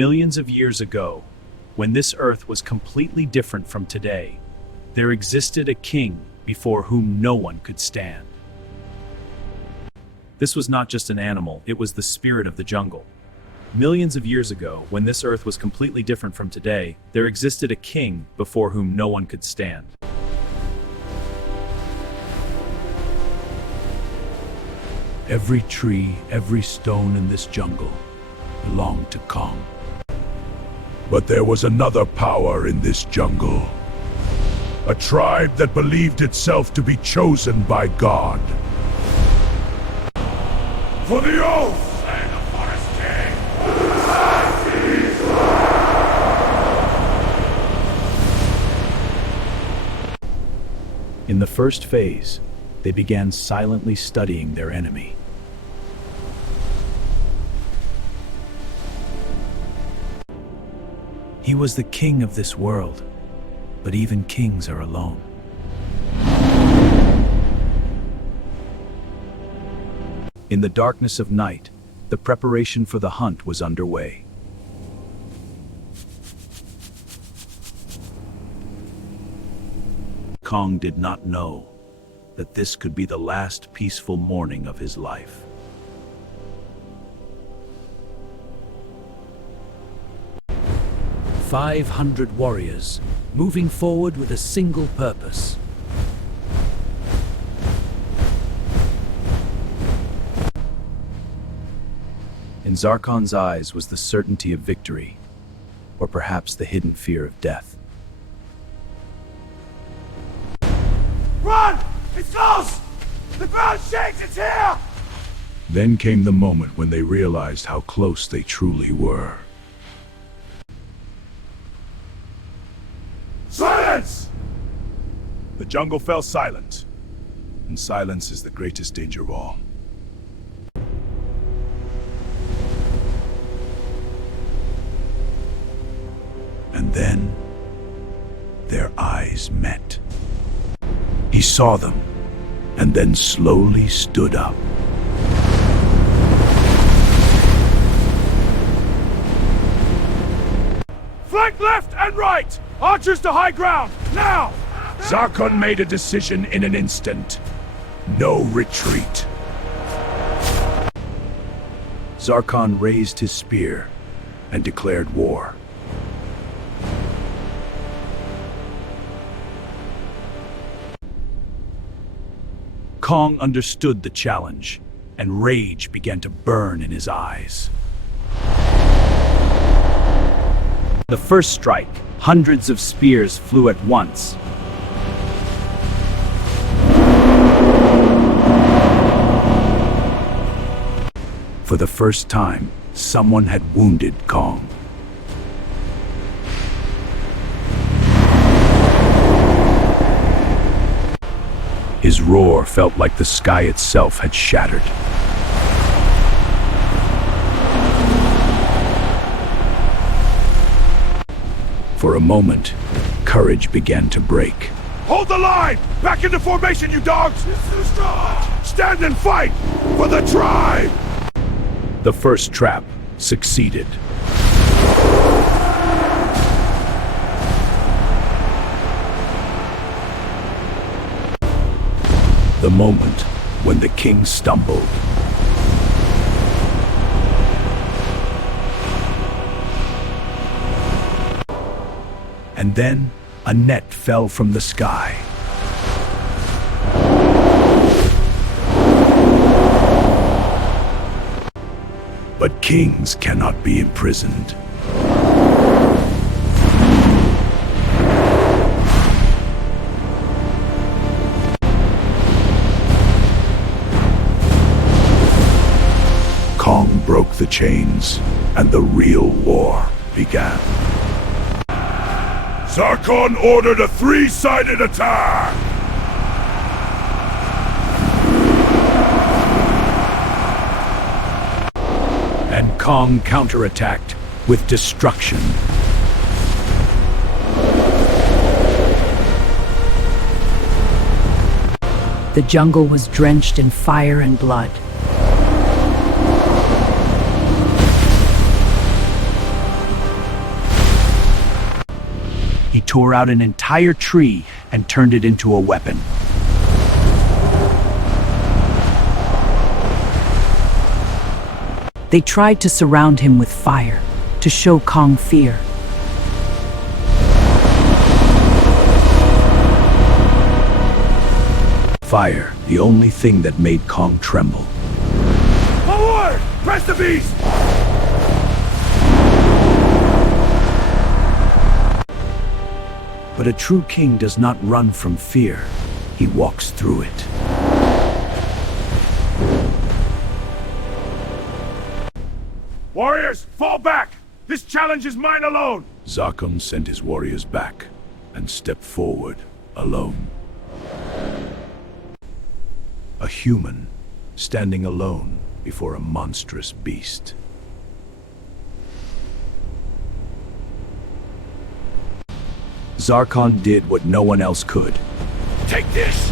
Millions of years ago, when this earth was completely different from today, there existed a king before whom no one could stand. This was not just an animal, it was the spirit of the jungle. Millions of years ago, when this earth was completely different from today, there existed a king before whom no one could stand. Every tree, every stone in this jungle belonged to Kong. But there was another power in this jungle. A tribe that believed itself to be chosen by God. For the oath! Slay the Forest King! In the first phase, they began silently studying their enemy. He was the king of this world, but even kings are alone. In the darkness of night, the preparation for the hunt was underway. Kong did not know that this could be the last peaceful morning of his life. "500 warriors, moving forward with a single purpose. In Zarkon's eyes was the certainty of victory, or perhaps the hidden fear of death. Run! It's close! The ground shakes, it's here! Then came the moment when they realized how close they truly were. Silence! The jungle fell silent, and silence is the greatest danger of all. And then, their eyes met. He saw them, and then slowly stood up. Flank left and right! Archers to high ground, now! Zarkon made a decision in an instant. No retreat. Zarkon raised his spear and declared war. Kong understood the challenge, and rage began to burn in his eyes. The first strike, hundreds of spears flew at once. For the first time, someone had wounded Kong. His roar felt like the sky itself had shattered. For a moment, courage began to break. Hold the line! Back into formation, you dogs! Stand and fight for the tribe! The first trap succeeded. The moment when the king stumbled. And then a net fell from the sky. But kings cannot be imprisoned. Kong broke the chains, and the real war began. Zarkon ordered a three-sided attack! And Kong counterattacked with destruction. The jungle was drenched in fire and blood. tore out an entire tree and turned it into a weapon. They tried to surround him with fire, to show Kong fear. Fire, the only thing that made Kong tremble. Forward! Press the beast! But a true king does not run from fear. He walks through it. Warriors, fall back! This challenge is mine alone! Zarkon sent his warriors back and stepped forward alone. A human standing alone before a monstrous beast. Zarkon did what no one else could. Take this!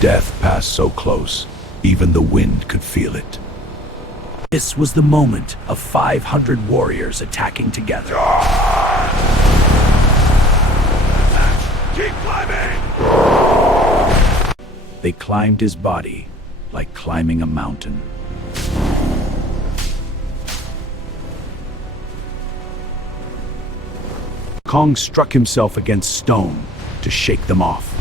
Death passed so close, even the wind could feel it. This was the moment of 500 warriors attacking together. Keep climbing! They climbed his body like climbing a mountain. Kong struck himself against stone to shake them off.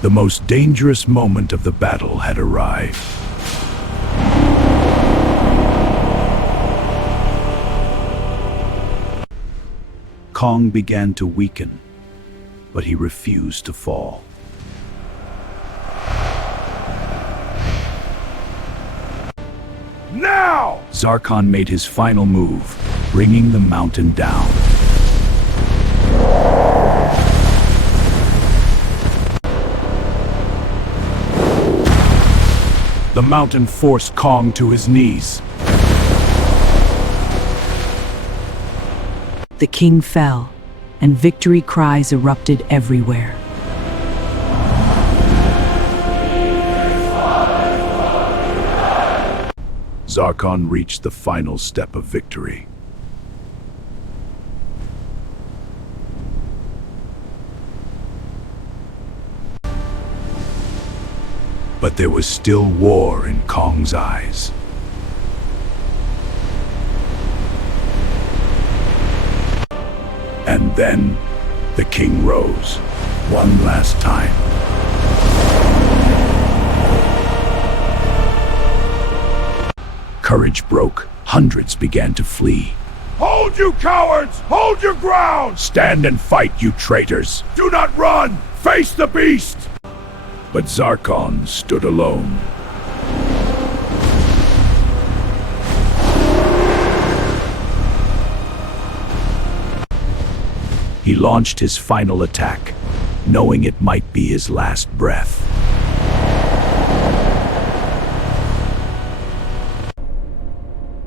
The most dangerous moment of the battle had arrived. Kong began to weaken, but he refused to fall. Now! Zarkon made his final move, bringing the mountain down. The mountain forced Kong to his knees. The king fell, and victory cries erupted everywhere. Zarkon reached the final step of victory. But there was still war in Kong's eyes. And then the king rose, one last time. Courage broke. Hundreds began to flee. Hold, you cowards! Hold your ground! Stand and fight, you traitors! Do not run! Face the beast! But Zarkon stood alone. He launched his final attack, knowing it might be his last breath.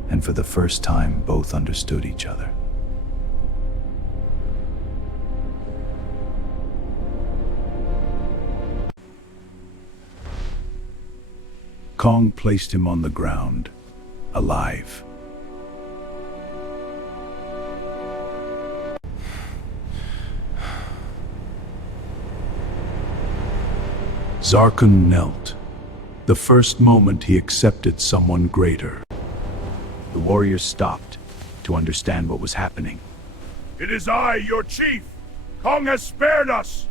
And for the first time, both understood each other. Kong placed him on the ground, alive. Zarkon knelt, the first moment he accepted someone greater. The warriors stopped to understand what was happening. It is I, your chief! Kong has spared us!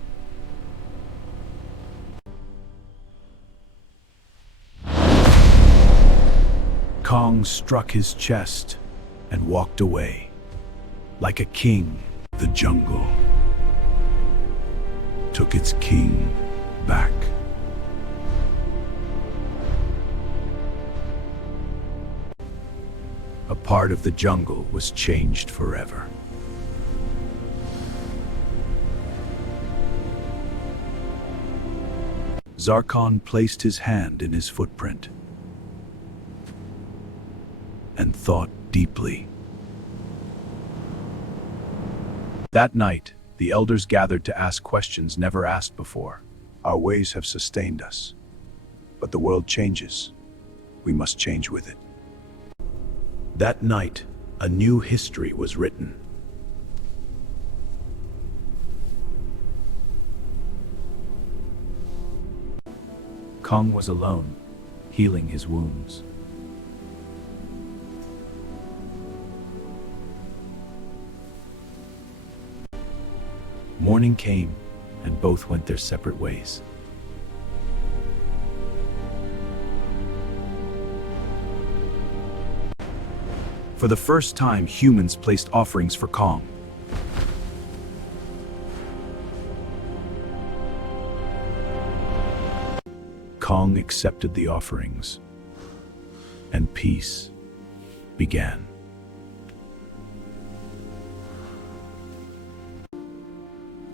Kong struck his chest and walked away, like a king. The jungle took its king back. A part of the jungle was changed forever. Zarkon placed his hand in his footprint and thought deeply. That night, the elders gathered to ask questions never asked before. Our ways have sustained us, but the world changes. We must change with it. That night, a new history was written. Kong was alone, healing his wounds. Morning came, and both went their separate ways. For the first time, humans placed offerings for Kong. Kong accepted the offerings, and peace began.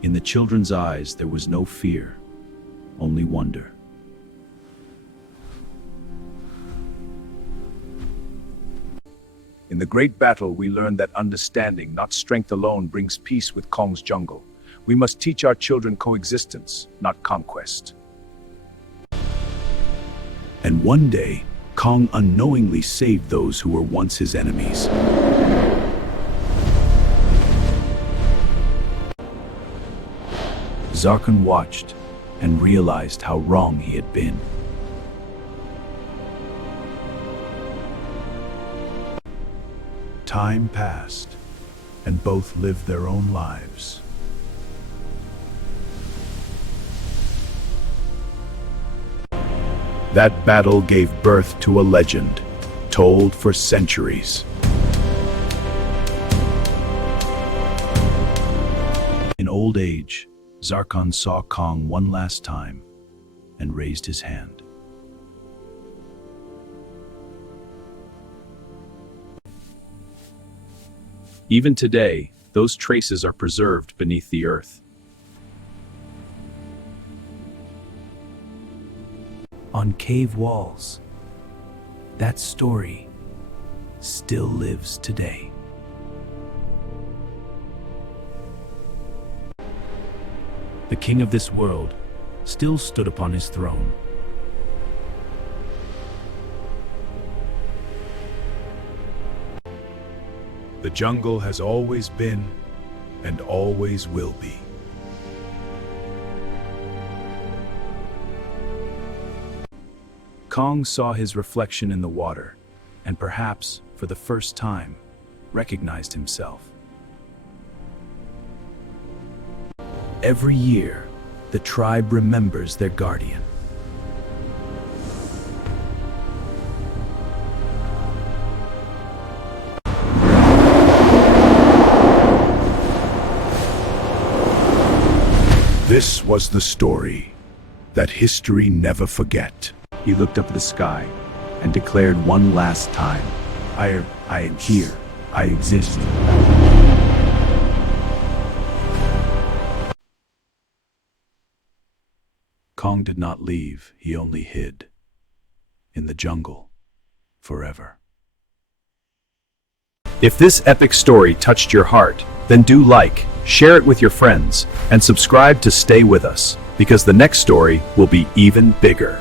In the children's eyes, there was no fear, only wonder. In the great battle, we learned that understanding, not strength alone, brings peace with Kong's jungle. We must teach our children coexistence, not conquest. And one day, Kong unknowingly saved those who were once his enemies. Zarkon watched and realized how wrong he had been. Time passed, and both lived their own lives. That battle gave birth to a legend, told for centuries. In old age, Zarkon saw Kong one last time and raised his hand. Even today, those traces are preserved beneath the earth. On cave walls, that story still lives today. The king of this world still stood upon his throne. The jungle has always been and always will be. Kong saw his reflection in the water, and perhaps, for the first time, recognized himself. Every year, the tribe remembers their guardian. This was the story that history never forget. He looked up at the sky and declared one last time, I am here. I exist. Kong did not leave, he only hid. In the jungle, forever. If this epic story touched your heart, then do like, share it with your friends, and subscribe to stay with us, because the next story will be even bigger.